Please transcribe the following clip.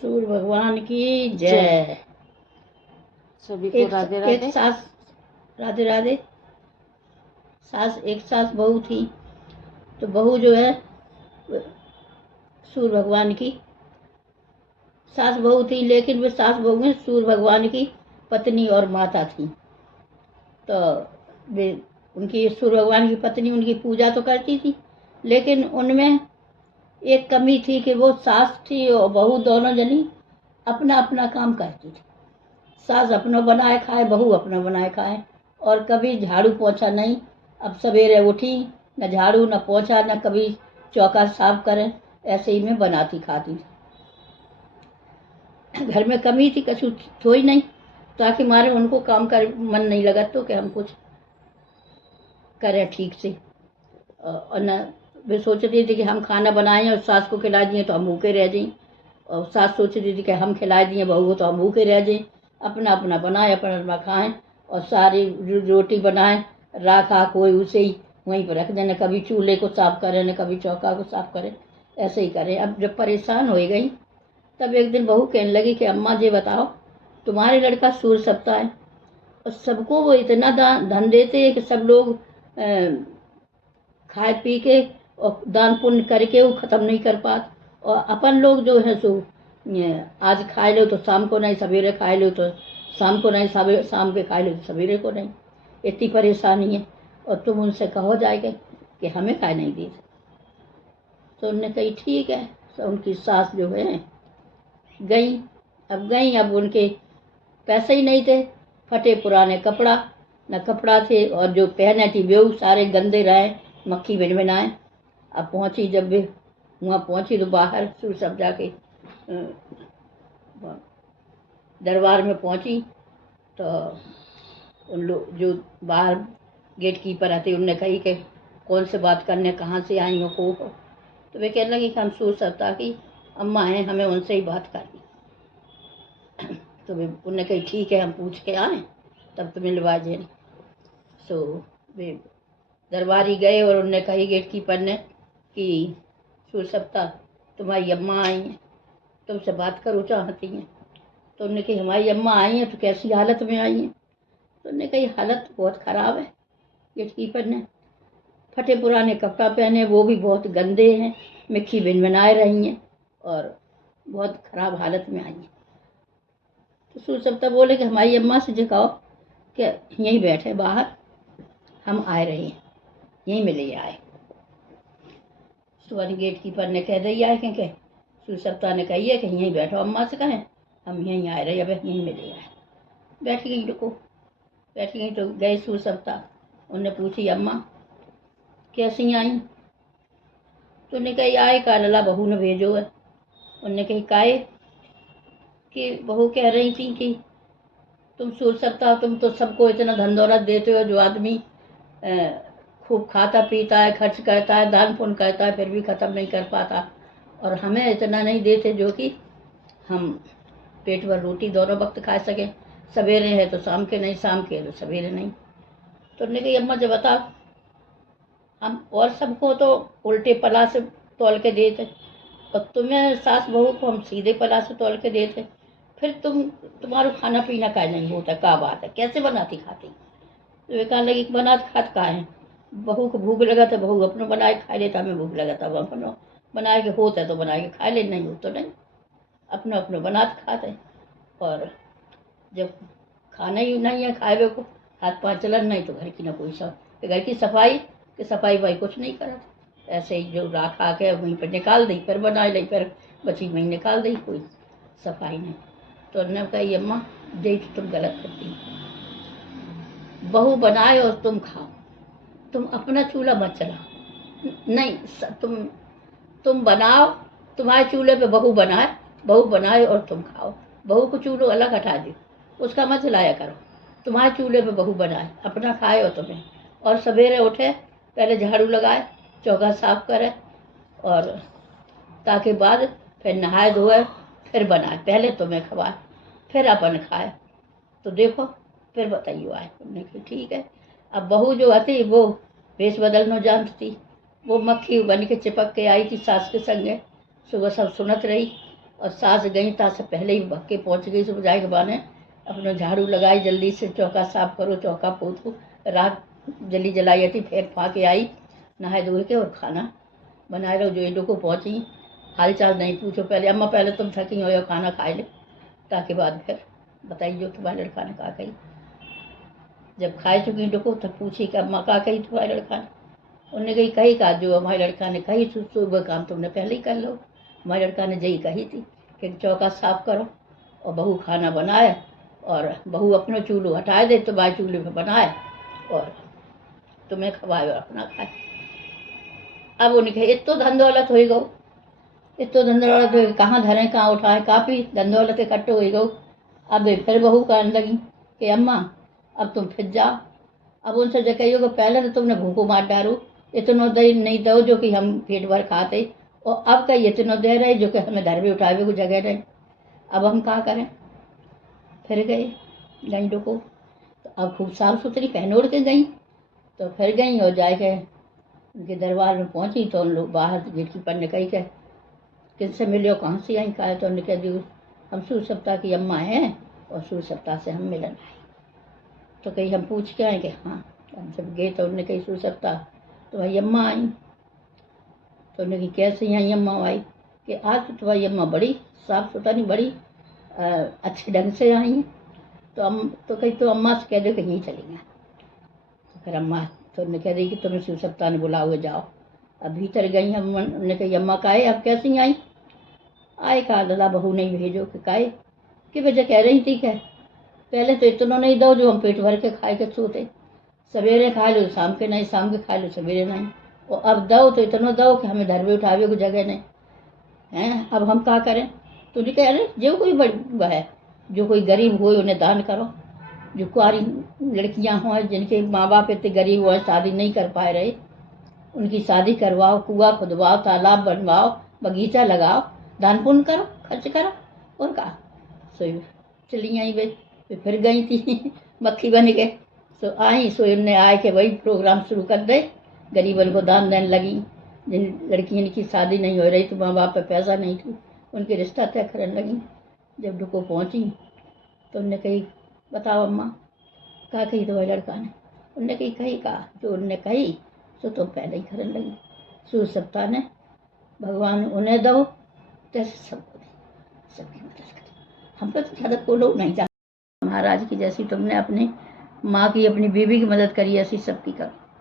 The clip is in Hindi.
सूर्य भगवान की जय। सभी को राधे राधे। एक सास, राधे राधे। एक सास बहू थी, तो बहू जो है सूर्य भगवान की सास बहू थी, लेकिन वे सास बहू में सूर्य भगवान की पत्नी और माता थी। तो वे उनकी सूर्य भगवान की पत्नी उनकी पूजा तो करती थी, लेकिन उनमें एक कमी थी कि वो सास थी और बहू दोनों जनी अपना अपना काम करती थी। सास अपना बनाए खाए, बहू अपना बनाए खाए, और कभी झाड़ू पोछा नहीं। अब सवेरे उठी, न झाड़ू न पोछा, न कभी चौका साफ करें, ऐसे ही में बनाती खाती थी। घर में कमी थी, कछु थो ही नहीं, ताकि मारे उनको काम कर मन नहीं लगा तो कि हम कुछ करें ठीक से। और न वे सोचती थी कि हम खाना बनाएं और सास को खिला दिए तो हम भूखे रह जाएं, और सास सोचती थी कि हम खिला दिए बहू को तो हम भूखे रह जाएं। अपना अपना बनाए, अपना अपना खाएं, और सारी रोटी बनाए रखा, कोई उसे ही वहीं पर रख देना, कभी चूल्हे को साफ करें न कभी चौका को साफ करें, ऐसे ही करें। अब जब परेशान हो गई, तब एक दिन बहू कहने लगी कि अम्मा जी बताओ, तुम्हारे लड़का सूर्य सप्ताह है और सबको वो इतना धन देते हैं कि सब लोग खाए पी के और दान पुण्य करके वो ख़त्म नहीं कर पाते, और अपन लोग जो है सो आज खाए लो तो शाम को नहीं, सवेरे खाए लो तो शाम को नहीं, सवेरे शाम के खाए लो तो सवेरे को नहीं, इतनी परेशानी है, और तुम उनसे कहो जाएगा कि हमें खाए नहीं दी। तो उन्होंने कही ठीक है। तो उनकी सास जो है गई। अब उनके पैसे ही नहीं थे, फटे पुराने कपड़ा न कपड़ा थे, और जो पहने थी वे सारे गंदे रहे, मक्खी बिन बनाए। अब पहुंची, जब वे वहाँ पहुंची तो बाहर सब जाके दरबार में पहुंची, तो उन लोग जो बाहर गेट कीपर आते उनने कही कि कौन से बात करने, कहाँ से आई हो को। तो वे कहने लगी कि हम सूर्य सप्ताह की अम्मा हैं, हमें उनसे ही बात करनी। तो वे उनने कही ठीक है, हम पूछ के आए तब तो मिलवा दें। सो वे दरबारी गए और उनने कही गेट कीपर ने कि सूर्य सप्ताह तुम्हारी अम्मा आई हैं, तुमसे बात करो चाहती हैं। तो उन्होंने कही हमारी अम्मा आई हैं, तो कैसी हालत में आई हैं। तो उन्होंने कही हालत बहुत ख़राब है। गेट कीपर ने फटे पुराने कपड़ा पहने, वो भी बहुत गंदे हैं, मिट्टी बिन बनाए रही हैं और बहुत ख़राब हालत में आई हैं। तो सूर्य सप्ताह बोले कि हमारी अम्मा से दिखाओ कि यहीं बैठे बाहर, हम आए रहे हैं, यहीं मिले आए। सुबह गेट कीपर ने कह दिया है कि सूर्य सप्ताह ने कही है कि यहीं बैठो, अम्मा से कहें हम यहीं आए रहे, अब यहीं मिले आए। बैठ गई, रुको बैठ गई। तो गए सूर्य सप्ताह, उनने पूछी अम्मा कैसी आई। तो उन्हें कही आए का लला बहू ने भेजो है। उनने कही काहे कि बहू कह रही थी कि तुम सूर्य सप्ताह, तुम तो सबको इतना धन दौलत देते हो, जो आदमी खूब खाता पीता है, खर्च करता है, दान पुण्य करता है, फिर भी ख़त्म नहीं कर पाता, और हमें इतना नहीं देते जो कि हम पेट भर रोटी दोनों वक्त खा सकें, सवेरे है तो शाम के नहीं, शाम के है तो सवेरे नहीं। तो उन्होंने कही अम्मा जब बता, हम और सबको तो उल्टे पला से तोल के देते, और तुम्हें सास बहू को हम सीधे पला से तोल के देते, फिर तुम्हारा खाना पीना का नहीं होता, क्या बात है, कैसे बनाती खाती। तो वे कहने लगी बनाते खात का है, बहू को भूख लगा तो बहू अपना बनाए खा लेता, हमें भूख लगा तब अपना बनाए के होता तो बनाए के खा ले, नहीं हो तो नहीं, अपना अपना बनाते खाते। और जब खाना ही नहीं है खाए को हाथ पाँव चलन नहीं, तो घर की ना कोई सब, घर की सफाई कि सफाई भाई कुछ नहीं करा, ऐसे ही जो राख आ के वहीं पर निकाल दी, फिर बना ली, फिर बची वहीं निकाल दी, कोई सफाई नहीं। तो उन्होंने कही अम्मा देख तुम गलत करती, बहू बनाए और तुम खाओ, तुम अपना चूल्हा मत चलाओ, नहीं तुम बनाओ, तुम्हारे चूल्हे पे बहू बनाए और तुम खाओ, बहू को चूल्हो अलग हटा दो, उसका मत चलाया करो, तुम्हारे चूल्हे पे बहू बनाए, अपना खाए और तुम्हें, और सवेरे उठे पहले झाड़ू लगाए, चौका साफ करे, और ताकि बाद फिर नहाए धोए, फिर बनाए, पहले तुम्हें खवाए फिर अपन खाए, तो देखो फिर बताइए आए। उन्होंने कहा ठीक है। अब बहू जो आती वो भेष बदलना जानती थी, वो मक्खी बन के चिपक के आई थी सास के संगे, सुबह सब सुनत रही और सास गई ता से पहले ही भग के पहुँच गई। सुबह जाए के बहाने अपने झाड़ू लगाई, जल्दी से चौका साफ करो, चौका पोछो, रात जल्दी जलाई थी। फिर फा के आई नहाए धोए के और खाना बनाए रहो। जो एडो को पहुँची हाल चाल नहीं पूछो, पहले अम्मा पहले तुम थकी हो या खाना खाए ले, ताकि बाद फिर बताइए तुम्हारे लड़का ने कहा कही। जब खाए चुकी डुको तब पूछी कि अम्मा कहा कही तुम्हारे लड़का ने। उन्होंने कही कही कहा जो हमारे लड़का ने कही सुबह काम तुमने पहले ही कर लो। हमारे लड़का ने यही कही थी कि चौका साफ करो और बहू खाना बनाए और बहू अपना चूल्हो हटाए दे तो भाई चूल्हे पे बनाए और तुम्हें खवाए और अपना खाए। अब उन्हें कहे इतो धन दौलत हो गो, इतो धन दौलत हो, कहाँ धरें कहाँ उठाएं, काफ़ी धन दौलत इकट्ठे हो गो। अब फिर बहू कहने लगी कि अम्मा अब तुम फिर जाओ। अब उनसे जो कहियो कि पहले तो तुमने भूखो मार डालो, इतना दही नहीं दो जो कि हम पेट भर खाते, और अब कहीं इतना दे रहे जो कि हमें घर में उठावे को जगह नहीं। अब हम क्या करें। फिर गए गंडो को, तो अब खूब साफ सुथरी पहन ओढ़ के गई। तो फिर गई और जाके उनके दरबार में पहुंची तो उन लोग बाहर खिड़की पर ने कही के किनसे मिले हो, कहाँ से आई, कहा तो उन्होंने कह दी हम सूर सप्ताह की अम्मा हैं और सूर सप्ताह से हम मिलन आए। तो कहीं हम पूछ के आए कि हाँ। हम जब गए तो उन्होंने कही सूर सप्ताह तुम्हारी अम्मा आई। तो उन्होंने कही कैसे आई अम्मा आई कि आज तो तुम्हारी अम्मा बड़ी साफ सुथरी बड़ी अच्छे ढंग से आई हैं। तो कही तो अम्मा से कह दो कि यहीं चली गए। तो फिर अम्मा तो उन्होंने कह दी कि तुम्हें सूर सप्ताह ने बुला हुए जाओ। अब भीतर गई हम, उन्होंने कही अम्मा काहे अब कैसी आई। आए कहा लला बहू नहीं भेजो कि काहे कि वजह कह रही थी कि पहले तो इतना नहीं दो जो हम पेट भर के खाए के सोते, सवेरे खा लो शाम के नहीं, शाम के खा लो सवेरे नहीं, और अब दो तो इतना दो कि हमें घर में उठावे को जगह नहीं हैं। अब हम क्या करें। तो उन्हें कह रहे जो कोई बड़ी है जो कोई गरीब हो उन्हें दान करो, जो कुआरी लड़कियां हों जिनके माँ बाप इतने गरीब हो शादी नहीं कर पाए रहे उनकी शादी करवाओ, कुआं खुदवाओ, तालाब बनवाओ, बगीचा लगाओ, दान पुण्य करो, खर्च करो। और कहा सो चली आई वे फिर गई थी मक्खी बन के। सो आई सो इनने आए के वही प्रोग्राम शुरू कर दे, गरीबन को दान देने लगी। जिन लड़कियों की शादी नहीं हो रही तो माँ बाप पे पैसा नहीं थी उनके रिश्ता तय करने लगी। जब डुको पहुँची तो उनने कही बताओ अम्मा कहा कही तो वही लड़का ने। उनने कही कहा जो उनने कही सो तुम पहले ही करने लगी। सूर सप्ताह ने भगवान उन्हें दो तैसे सबको दे, सबकी मदद करे। हम तो ज़्यादा को लोग नहीं चाहते महाराज की जैसी तुमने अपनी माँ की अपनी बीवी की मदद करी ऐसी सबकी करो।